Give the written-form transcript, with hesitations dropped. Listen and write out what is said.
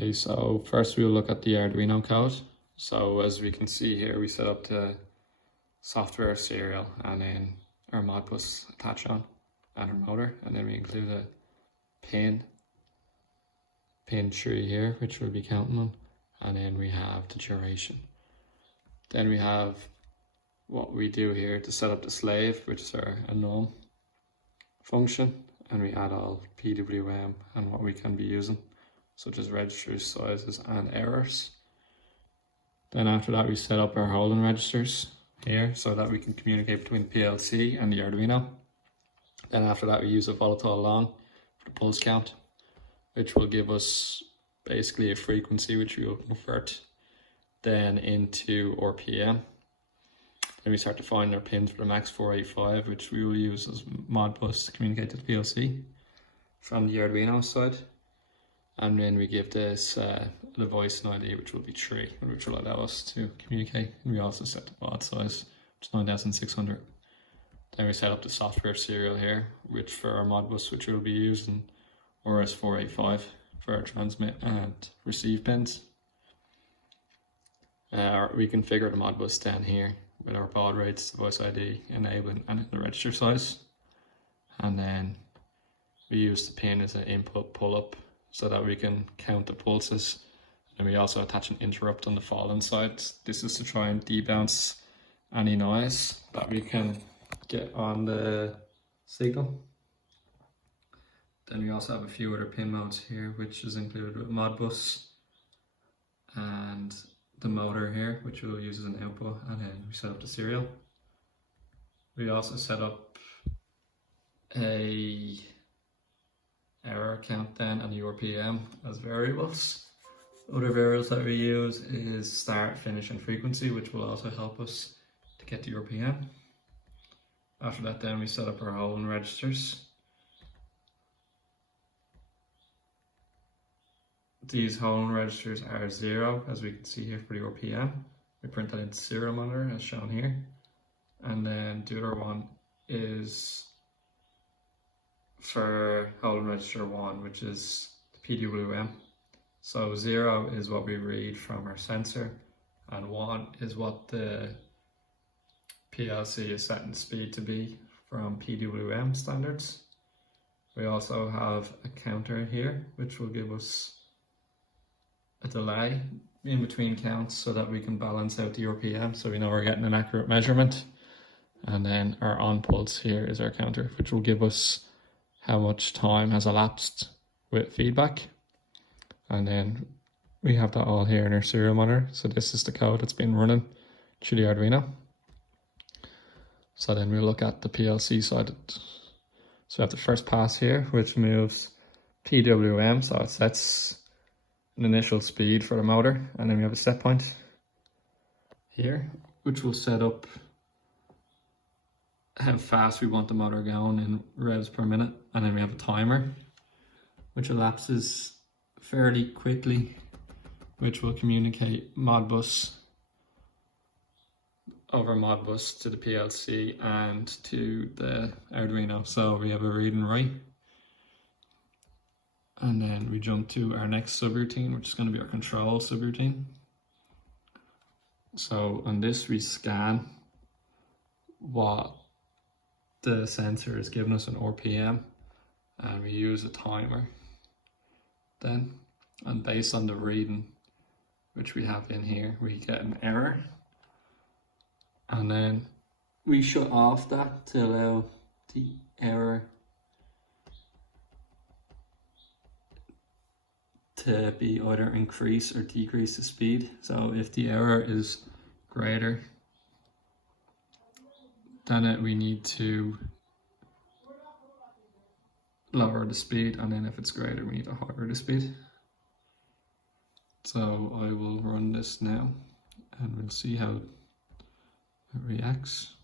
Okay, so first we'll look at the Arduino code. So as we can see here, we set up the software serial and then our Modbus attach on and our motor, and then we include a pin 3 here, which we'll be counting on, and then we have the duration. Then we have what we do here to set up the slave, which is our enum function, and we add all PWM and what we can be using, such as registers, sizes, and errors. Then after that, we set up our holding registers here so that we can communicate between the PLC and the Arduino. Then after that, we use a volatile long for the pulse count, which will give us basically a frequency which we will convert then into RPM. Then we start to find our pins for the MAX 485, which we will use as Modbus to communicate to the PLC from the Arduino side. And then we give this the voice an ID, which will be 3, which will allow us to communicate. And we also set the baud size, which is 9600. Then we set up the software serial here, which for our Modbus, which we'll be using RS485 for our transmit and receive pins. We configure the Modbus down here with our baud rates, the voice ID, enabling, and the register size. And then we use the pin as an input pull-up so that we can count the pulses. And we also attach an interrupt on the fallen side. This is to try and debounce any noise that we can get on the signal. Then we also have a few other pin modes here, which is included with Modbus, and the motor here, which we'll use as an output, and then we set up the serial. We also set up a error count then and the RPM as variables. Other variables that we use is start, finish, and frequency, which will also help us to get the RPM. After that, then we set up our holding registers. These holding registers are 0, as we can see here for the RPM. We print that into serial monitor as shown here. And then the other one is for holding register 1, which is the PWM. So 0 is what we read from our sensor, and 1 is what the PLC is setting speed to be from PWM standards. We also have a counter here, which will give us a delay in between counts so that we can balance out the RPM so we know we're getting an accurate measurement. And then our on pulse here is our counter, which will give us how much time has elapsed with feedback. And then we have that all here in our serial monitor. So this is the code that's been running through the Arduino. So then we'll look at the PLC side. So we have the first pass here, which moves PWM, so it sets an initial speed for the motor, and then we have a set point here, which will set up how fast we want the motor going in revs per minute, and then we have a timer which elapses fairly quickly, which will communicate Modbus over Modbus to the PLC and to the Arduino. So we have a read and write. And then we jump to our next subroutine, which is going to be our control subroutine. So on this, we scan what the sensor is giving us an RPM, and we use a timer then. And based on the reading, which we have in here, we get an error. And then we shut off that to allow the error to be either increase or decrease the speed. So if the error is greater, then we need to lower the speed, and then if it's greater, we need to higher the speed. So I will run this now and we'll see how it reacts.